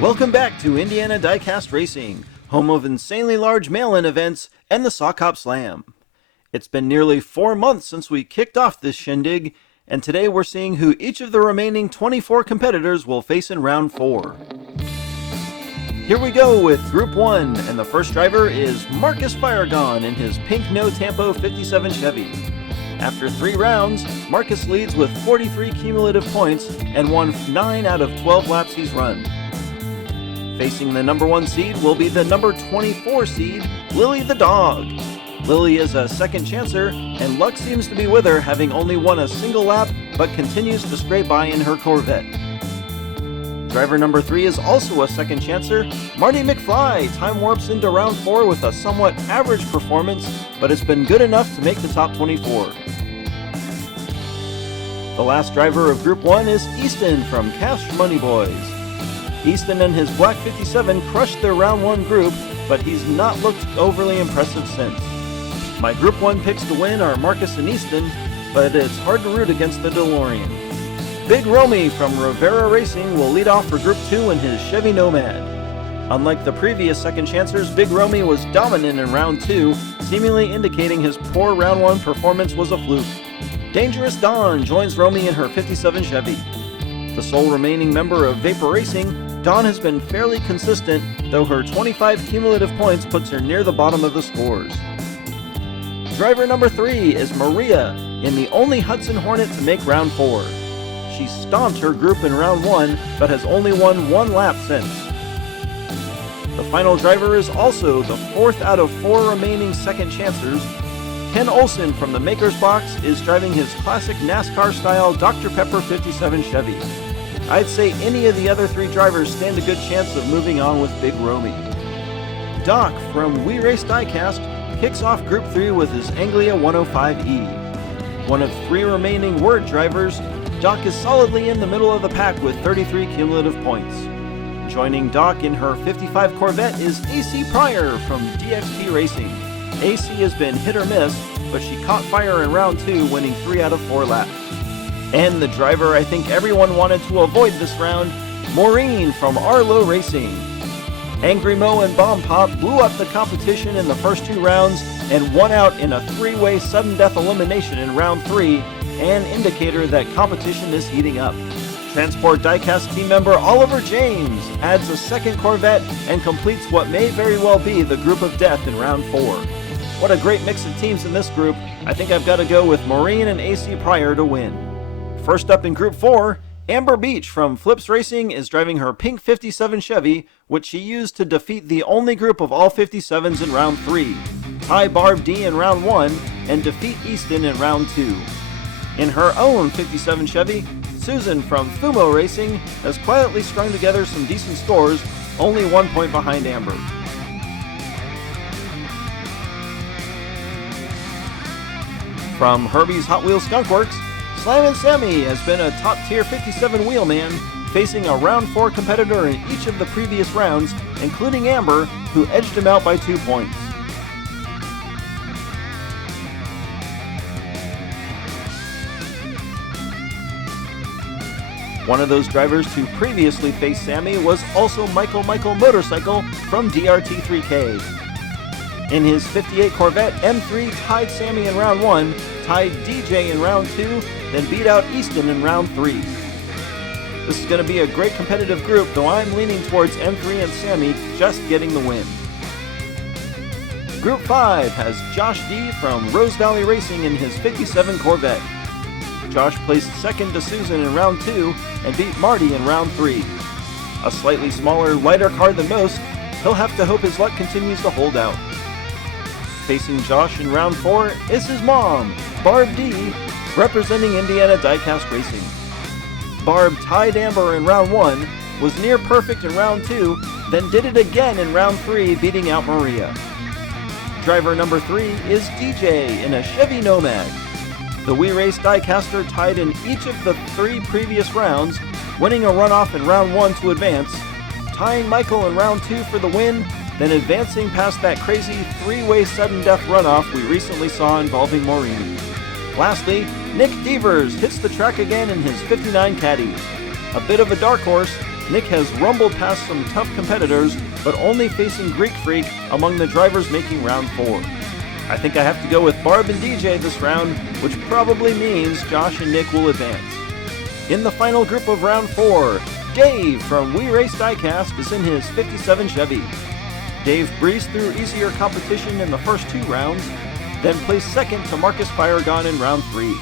Welcome back to Indiana Diecast Racing, home of insanely large mail-in events and the Sock Hop Slam. It's been nearly 4 months since we kicked off this shindig, and today we're seeing who each of the remaining 24 competitors will face in round 4. Here we go with Group 1, and the first driver is Marcus Firegon in his pink No Tampo 57 Chevy. After 3 rounds, Marcus leads with 43 cumulative points and won 9 out of 12 laps he's run. Facing the number 1 seed will be the number 24 seed, Lily the Dog. Lily is a second chancer, and luck seems to be with her, having only won a single lap, but continues to scrape by in her Corvette. Driver number 3 is also a second chancer. Marty McFly time warps into round 4 with a somewhat average performance, but it's been good enough to make the top 24. The last driver of Group 1 is Easton from Cash Money Boys. Easton and his Black 57 crushed their round 1 group, but he's not looked overly impressive since. My Group 1 picks to win are Marcus and Easton, but it's hard to root against the DeLorean. Big Romy from Rivera Racing will lead off for Group 2 in his Chevy Nomad. Unlike the previous second chancers, Big Romy was dominant in round 2, seemingly indicating his poor round 1 performance was a fluke. Dangerous Dawn joins Romy in her 57 Chevy. The sole remaining member of Vapor Racing, Dawn has been fairly consistent, though her 25 cumulative points puts her near the bottom of the scores. Driver number 3 is Maria in the only Hudson Hornet to make round 4. She stomped her group in round 1, but has only won 1 lap since. The final driver is also the 4th out of 4 remaining second chancers. Ken Olsen from the Maker's Box is driving his classic NASCAR-style Dr. Pepper 57 Chevy. I'd say any of the other 3 drivers stand a good chance of moving on with Big Romy. Doc from We Race Diecast kicks off Group 3 with his Anglia 105E. One of 3 remaining Word drivers, Doc is solidly in the middle of the pack with 33 cumulative points. Joining Doc in her 55 Corvette is AC Pryor from DXP Racing. AC has been hit or miss, but she caught fire in round 2, winning 3 out of 4 laps. And the driver I think everyone wanted to avoid this round, Maureen from Arlo Racing. Angry Mo and Bomb Pop blew up the competition in the first 2 rounds and won out in a 3-way sudden death elimination in round 3, an indicator that competition is heating up. Transport Diecast team member Oliver James adds a second Corvette and completes what may very well be the group of death in round 4. What a great mix of teams in this group. I think I've got to go with Maureen and AC Pryor to win. First up in Group 4, Amber Beach from Flips Racing is driving her pink 57 Chevy, which she used to defeat the only group of all 57s in round 3, tie Barb D in round 1, and defeat Easton in round 2. In her own 57 Chevy, Susan from Fumo Racing has quietly strung together some decent scores, only 1 point behind Amber. From Herbie's Hot Wheels Skunk Works, Slammin' Sammy has been a top-tier 57 wheelman, facing a round 4 competitor in each of the previous rounds, including Amber, who edged him out by 2 points. One of those drivers to previously face Sammy was also Michael Motorcycle from DRT3K. In his 58 Corvette, M3 tied Sammy in round 1, tied DJ in round 2, then beat out Easton in round 3. This is going to be a great competitive group, though I'm leaning towards M3 and Sammy just getting the win. Group 5 has Josh D from Rose Valley Racing in his 57 Corvette. Josh placed second to Susan in round 2 and beat Marty in round 3. A slightly smaller, lighter car than most, he'll have to hope his luck continues to hold out. Facing Josh in round 4 is his mom, Barb D, representing Indiana Diecast Racing. Barb tied Amber in round 1, was near perfect in round 2, then did it again in round 3, beating out Maria. Driver number 3 is DJ in a Chevy Nomad. The We Race Diecaster tied in each of the 3 previous rounds, winning a runoff in round 1 to advance, tying Michael in round 2 for the win, then advancing past that crazy 3-way sudden death runoff we recently saw involving Maureen. Lastly, Nick Devers hits the track again in his 59 Caddy. A bit of a dark horse, Nick has rumbled past some tough competitors, but only facing Greek Freak among the drivers making round 4. I think I have to go with Barb and DJ this round, which probably means Josh and Nick will advance. In the final group of round 4, Dave from We Race Diecast is in his 57 Chevy. Dave breezed through easier competition in the first 2 rounds, then placed second to Marcus Firegon in round 3.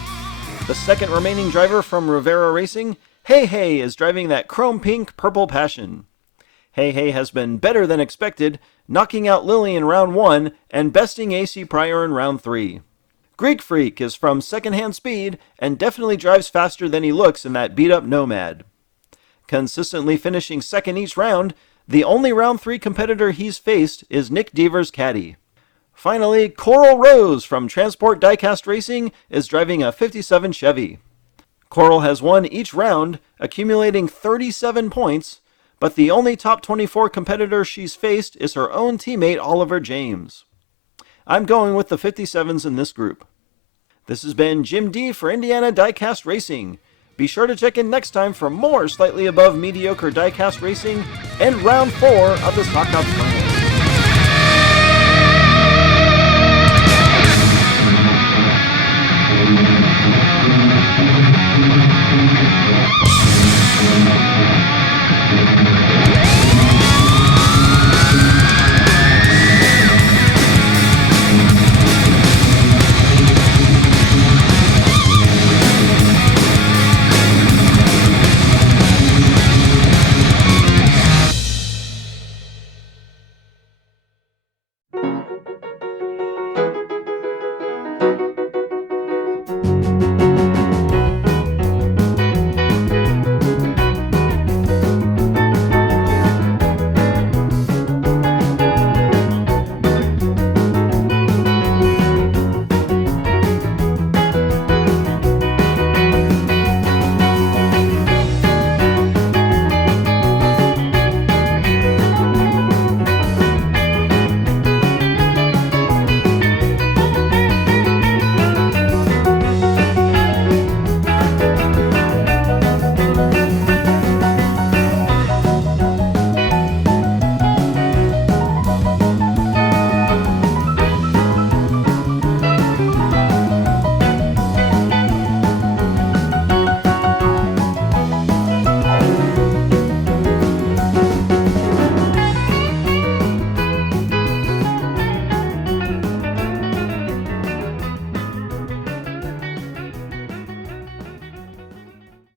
The second remaining driver from Rivera Racing, Hey Hey, is driving that chrome pink Purple Passion. Hey Hey has been better than expected, knocking out Lily in round 1 and besting AC Pryor in round 3. Greek Freak is from secondhand speed and definitely drives faster than he looks in that beat-up Nomad. Consistently finishing second each round, the only round 3 competitor he's faced is Nick Devers' caddy. Finally, Coral Rose from Transport Diecast Racing is driving a 57 Chevy. Coral has won each round, accumulating 37 points, but the only top 24 competitor she's faced is her own teammate Oliver James. I'm going with the 57s in this group. This has been Jim D for Indiana Diecast Racing. Be sure to check in next time for more slightly above mediocre diecast racing and round 4 of the Stock Ops Final.